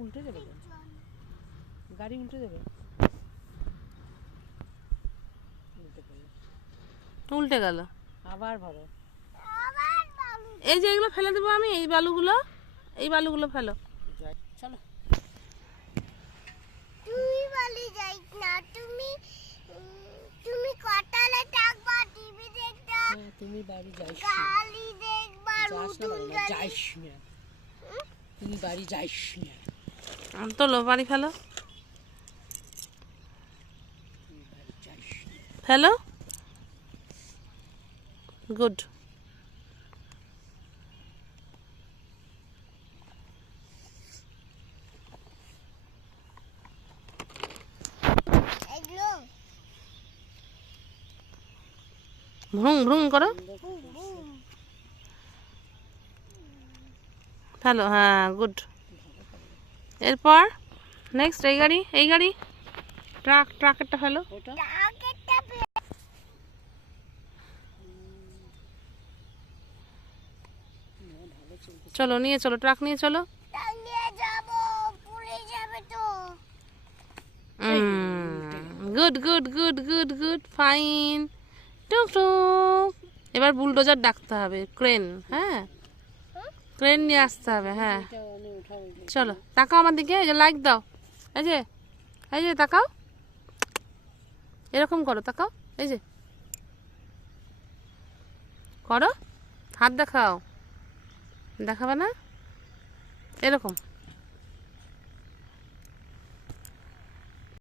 উল্টে যাবে তো, গাড়ি উল্টে যাবে। উল্টে গেল, আবার ভরো। এই যে এগুলো ফেলে দেবো আমি, এই বালুগুলো, এই বালুগুলো ফেলো। চলো। তুমি বলি যাই না, তুমি কটালে থাকবা টিভি দেখতে? তুমি বাড়ি যাইস গালি দেখবা, রুদুন গালি যাইস না, তুমি বাড়ি যাইস না। তোলো, বাড়ি ফেলো, ফেলো, গুড। এগুলো ভ্রুং ভ্রুং করো, ফেলো, হ্যাঁ গুড। এরপর নেক্সট এই গাড়ি, এই গাড়ি, ট্রাক, ট্রাকেরটা ফেলো। টাকেরটা চলো নিয়ে চলো, ট্রাক নিয়ে চলো। টাঙিয়ে যাব, পুড়ে যাবে তো। Good good good good good, fine. টুক টুক। এবার বুলডোজার ডাকতে হবে, ক্রেন, হ্যাঁ ক্রেন নিয়ে আসতে হবে, হ্যাঁ। চলো তাকাও আমার দিকে, এই যে লাইক দাও, এই যে, এই যে তাকাও, এরকম করো, তাকাও, এই যে করো, হাত দেখাও, দেখাবে না, এরকম।